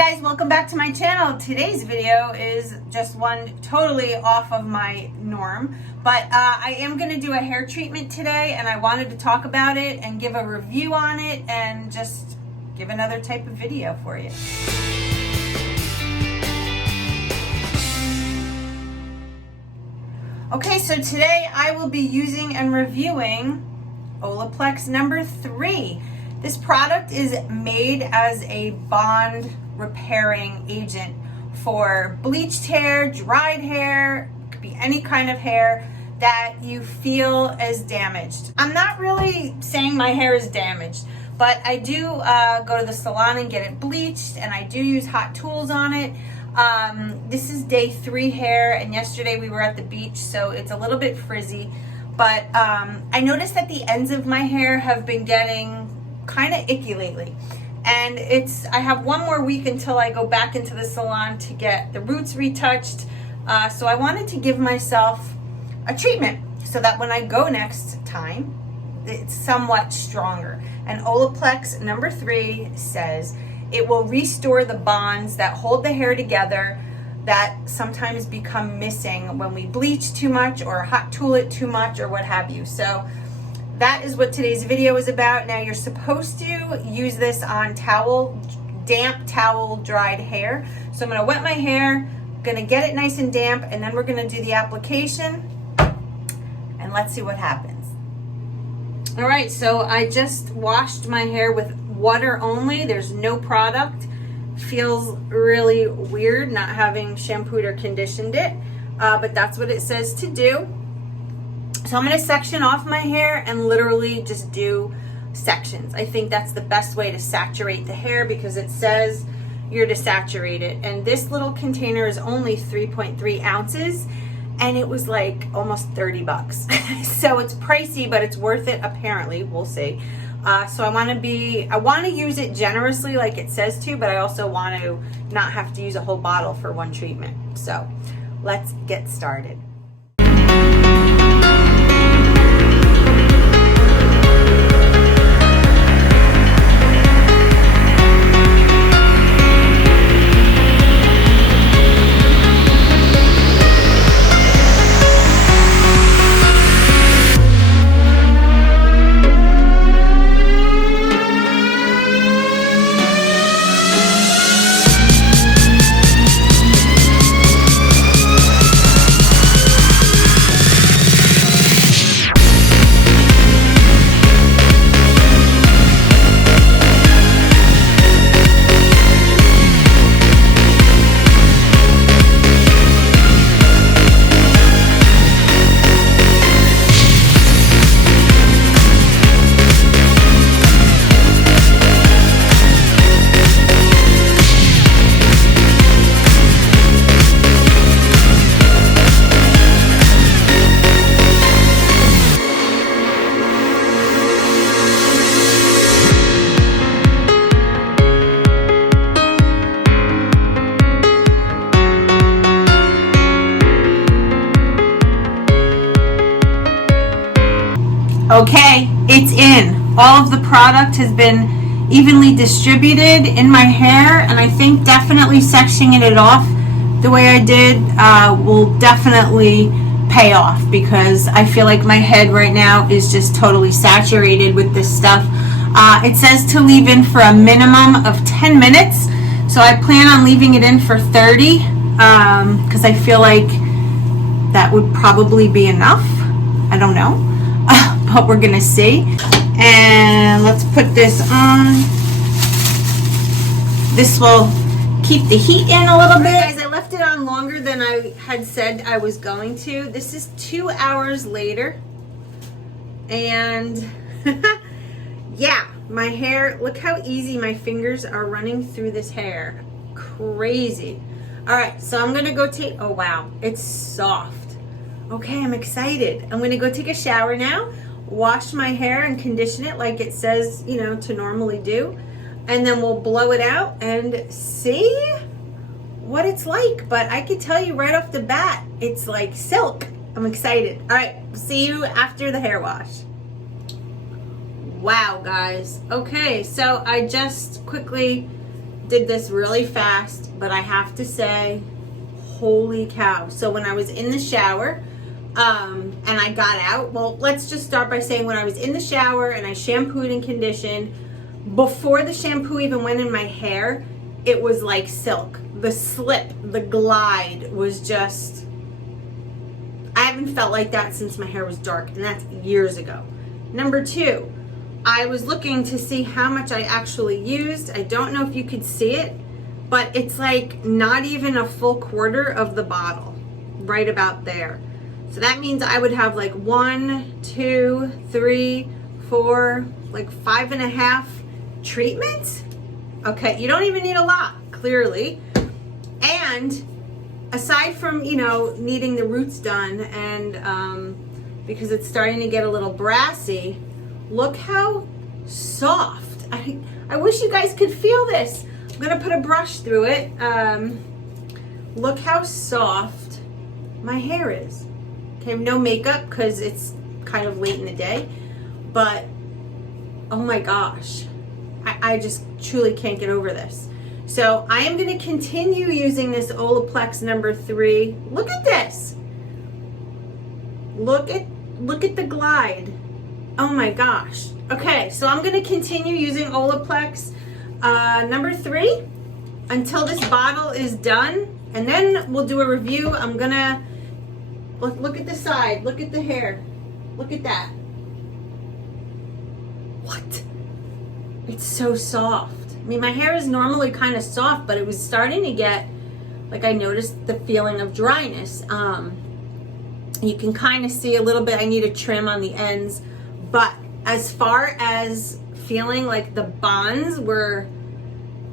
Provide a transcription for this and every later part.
Guys, welcome back to my channel. Today's video is just one totally off of my norm, but I am going to do a hair treatment today, and I wanted to talk about it and give a review on it and just give another type of video for you. Okay, so today I will be using and reviewing Olaplex number 3. This product is made as a bond repairing agent for bleached hair, dried hair, could be any kind of hair that you feel is damaged. I'm not really saying my hair is damaged, but I do go to the salon and get it bleached, and I do use hot tools on it. This is day 3 hair, and yesterday we were at the beach, so it's a little bit frizzy, but I noticed that the ends of my hair have been getting kind of icky lately, and I have one more week until I go back into the salon to get the roots retouched, so I wanted to give myself a treatment so that when I go next time it's somewhat stronger. And Olaplex number 3 says it will restore the bonds that hold the hair together that sometimes become missing when we bleach too much or hot tool it too much or what have you. So that is what today's video is about. Now, you're supposed to use this on damp towel dried hair. So I'm gonna wet my hair, gonna get it nice and damp, and then we're gonna do the application, and let's see what happens. All right, so I just washed my hair with water only. There's no product. Feels really weird not having shampooed or conditioned it, but that's what it says to do. So I'm going to section off my hair and literally just do sections. I think that's the best way to saturate the hair because it says you're to saturate it. And this little container is only 3.3 ounces, and it was like almost 30 bucks. So it's pricey, but it's worth it apparently. We'll see. So I want to use it generously like it says to, but I also want to not have to use a whole bottle for one treatment. So let's get started. Okay, it's in. All of the product has been evenly distributed in my hair, and I think definitely sectioning it off the way I did will definitely pay off because I feel like my head right now is just totally saturated with this stuff. It says to leave in for a minimum of 10 minutes, so I plan on leaving it in for 30 because I feel like that would probably be enough. I don't know. But we're gonna see. And let's put this on. This will keep the heat in a little bit. Guys, I left it on longer than I had said I was going to. This is 2 hours later, and yeah, my hair, look how easy my fingers are running through this hair. Crazy. All right, so I'm gonna go take, oh wow, it's soft. Okay, I'm excited. I'm gonna go take a shower now, wash my hair and condition it like it says, you know, to normally do. And then we'll blow it out and see what it's like. But I can tell you right off the bat, it's like silk. I'm excited. All right, see you after the hair wash. Wow, guys. Okay, so I just quickly did this really fast, but I have to say, holy cow. So when I was in the shower, and I got out, well, let's just start by saying when I was in the shower and I shampooed and conditioned, before the shampoo even went in my hair, it was like silk. The slip, the glide was just, I haven't felt like that since my hair was dark, and that's years ago. Number two, I was looking to see how much I actually used. I don't know if you could see it, but it's like not even a full quarter of the bottle, right about there. So that means I would have like 1, 2, 3, 4, like 5.5 treatments. Okay, you don't even need a lot, clearly. And aside from, you know, needing the roots done and because it's starting to get a little brassy, look how soft. I wish you guys could feel this. I'm gonna put a brush through it. Look how soft my hair is. Okay, no makeup because it's kind of late in the day, but oh my gosh, I just truly can't get over this. So I am going to continue using this Olaplex number 3. Look at this. Look at the glide. Oh my gosh. Okay, so I'm going to continue using Olaplex number 3 until this bottle is done, and then we'll do a review. I'm going to look at the side. Look at the hair. Look at that. What? It's so soft. I mean, my hair is normally kind of soft, but it was starting to get, like, I noticed the feeling of dryness. You can kind of see a little bit. I need a trim on the ends. But as far as feeling like the bonds were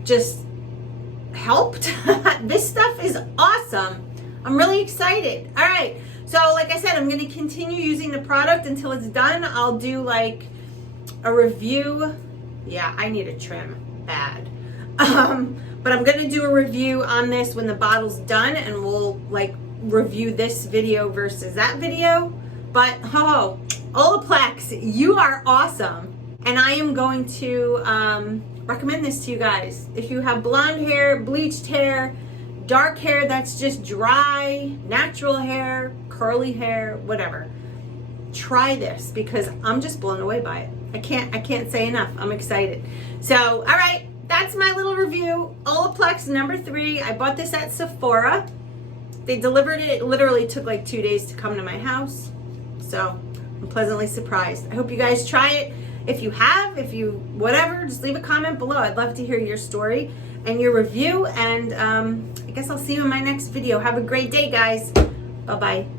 just helped, this stuff is awesome. I'm really excited. All right. So like I said, I'm going to continue using the product until it's done. I'll do like a review. Yeah, I need a trim bad. But I'm going to do a review on this when the bottle's done, and we'll like review this video versus that video. But oh, Olaplex, you are awesome. And I am going to recommend this to you guys. If you have blonde hair, bleached hair, dark hair that's just dry, natural hair, curly hair, whatever, try this because I'm just blown away by it. I can't say enough. I'm excited. So, all right, that's my little review. Olaplex number 3. I bought this at Sephora. They delivered it. It literally took like 2 days to come to my house. So I'm pleasantly surprised. I hope you guys try it. If you have, whatever, just leave a comment below. I'd love to hear your story and your review. And I guess I'll see you in my next video. Have a great day, guys. Bye-bye.